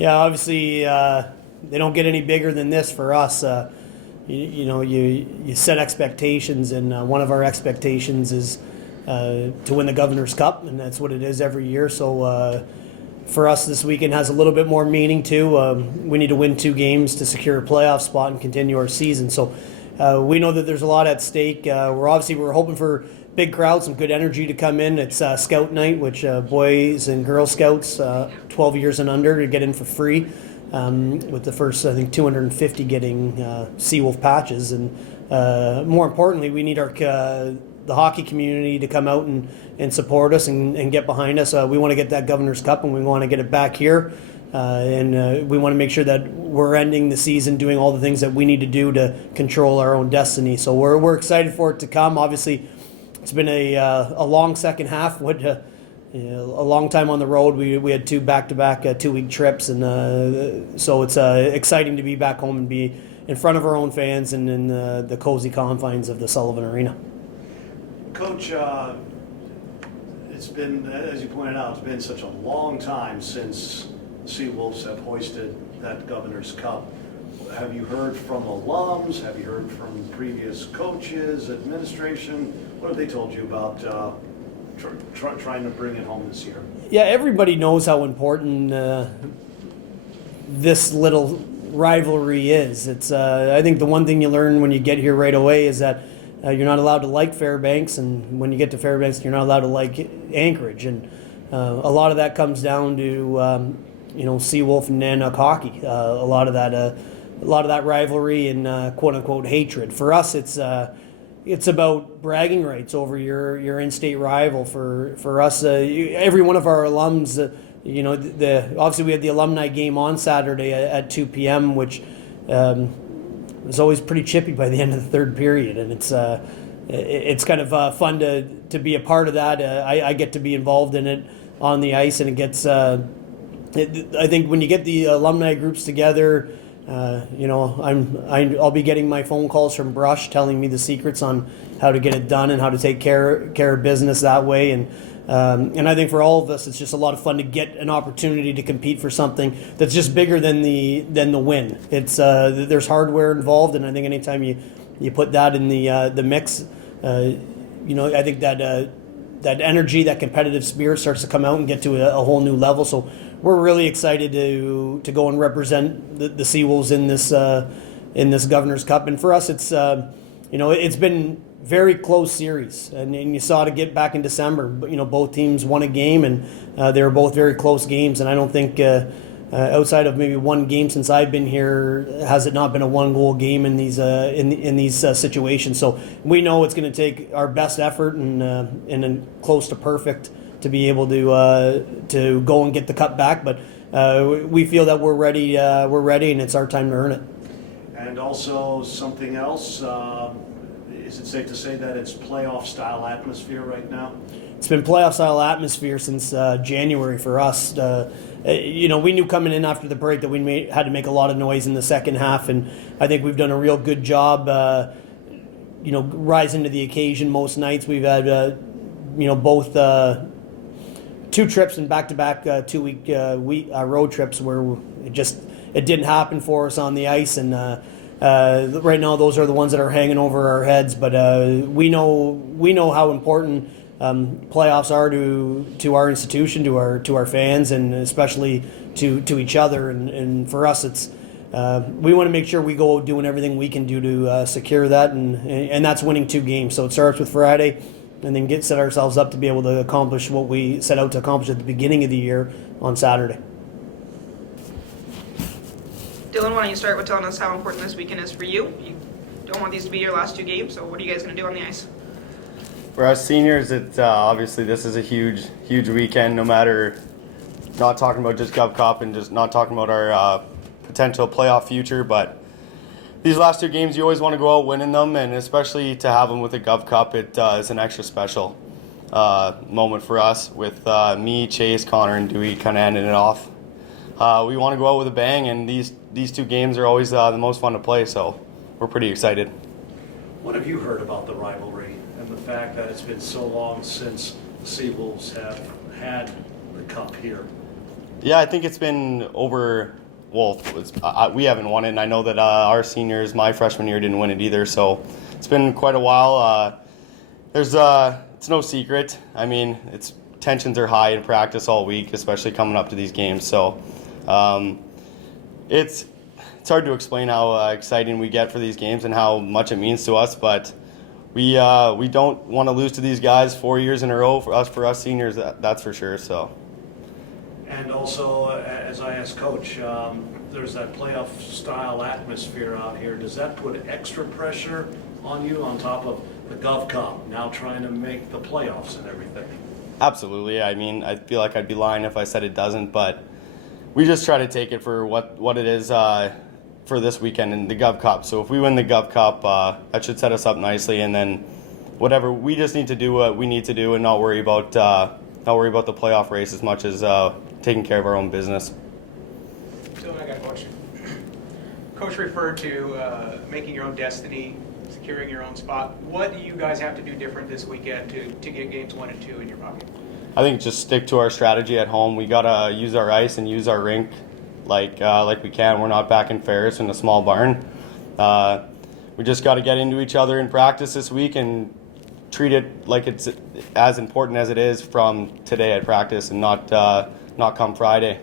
Yeah, obviously they don't get any bigger than this for us. You set expectations, and one of our expectations is to win the Governor's Cup, and that's what it is every year. So for us, this weekend has a little bit more meaning too. We need to win 2 games to secure a playoff spot and continue our season. So we know that there's a lot at stake. We're hoping for big crowd, some good energy to come in. It's Scout Night, which boys and Girl Scouts 12 years and under to get in for free. With the first, I think, 250 getting Seawolf patches, and more importantly, we need the hockey community to come out and support us and get behind us. We want to get that Governor's Cup, and we want to get it back here. And we want to make sure that we're ending the season doing all the things that we need to do to control our own destiny. So we're excited for it to come. Obviously, it's been a long second half. A long time on the road. We had 2 back-to-back 2-week trips, and so it's exciting to be back home and be in front of our own fans and in the cozy confines of the Sullivan Arena. Coach, it's been, as you pointed out, it's been such a long time since the Seawolves have hoisted that Governor's Cup. Have you heard from alums? Have you heard from previous coaches, administration? What have they told you about trying to bring it home this year? Yeah, everybody knows how important this little rivalry is. It's I think the one thing you learn when you get here right away is that you're not allowed to like Fairbanks, and when you get to Fairbanks, you're not allowed to like Anchorage, and a lot of that comes down to Seawolf and Nanook hockey. A lot of that rivalry and quote unquote hatred. For us, it's about bragging rights over your in-state rival. For us, every one of our alums, obviously we had the alumni game on Saturday at 2 p.m., which was always pretty chippy by the end of the third period, and it's kind of fun to be a part of that. I get to be involved in it on the ice, and it gets. I think when you get the alumni groups together. I'll be getting my phone calls from Brush telling me the secrets on how to get it done and how to take care of business that way. And I think for all of us, it's just a lot of fun to get an opportunity to compete for something that's just bigger than the win. It's there's hardware involved, and I think anytime you put that in the mix, I think that energy, that competitive spirit starts to come out and get to a whole new level. So we're really excited to go and represent the Seawolves in this Governor's Cup. And for us, it's it's been very close series, and you saw it get back in December. Both teams won a game, and they were both very close games. And I don't think outside of maybe one game since I've been here has it not been a 1-goal game in these situations. So we know it's going to take our best effort and close to perfect to be able to go and get the cup back, but we feel that we're ready, and it's our time to earn it. And also something else, is it safe to say that it's playoff style atmosphere right now? It's been playoff style atmosphere since January for us. We knew coming in after the break that we had to make a lot of noise in the second half, and I think we've done a real good job rising to the occasion most nights. We've had both 2 trips and back-to-back 2-week road trips where it didn't happen for us on the ice, and right now those are the ones that are hanging over our heads. But we know how important playoffs are to our institution, to our fans, and especially to each other. And for us, it's we want to make sure we go doing everything we can do to secure that, and that's winning 2 games. So it starts with Friday, and then set ourselves up to be able to accomplish what we set out to accomplish at the beginning of the year on Saturday. Dylan, why don't you start with telling us how important this weekend is for you? You don't want these to be your last 2 games, so what are you guys going to do on the ice? For us seniors, it's obviously this is a huge weekend, no matter not talking about just Gov Cup and just not talking about our potential playoff future, but these last 2 games, you always want to go out winning them, and especially to have them with the Gov Cup, it is an extra special moment for us with me, Chase, Connor, and Dewey kind of ending it off. We want to go out with a bang, and these 2 games are always the most fun to play, so we're pretty excited. What have you heard about the rivalry and the fact that it's been so long since the Seawolves have had the cup here? Yeah, I think it's been over. Well, we haven't won it, and I know that our seniors, my freshman year, didn't win it either. So it's been quite a while. It's no secret. I mean, tensions are high in practice all week, especially coming up to these games. So it's hard to explain how exciting we get for these games and how much it means to us. But we don't want to lose to these guys 4 years in a row for us seniors. That's for sure. So. And also, as I asked Coach, there's that playoff-style atmosphere out here. Does that put extra pressure on you on top of the Gov Cup, now trying to make the playoffs and everything? Absolutely. I mean, I feel like I'd be lying if I said it doesn't, but we just try to take it for what it is for this weekend in the Gov Cup. So if we win the Gov Cup, that should set us up nicely, and then whatever, we just need to do what we need to do and not worry about the playoff race as much as taking care of our own business. So I got a question. Coach referred to making your own destiny, securing your own spot. What do you guys have to do different this weekend to get games 1 and 2 in your pocket? I think just stick to our strategy at home. We gotta use our ice and use our rink like we can. We're not back in Ferris in a small barn. We just got to get into each other in practice this week and treat it like it's as important as it is from today at practice, and not come Friday.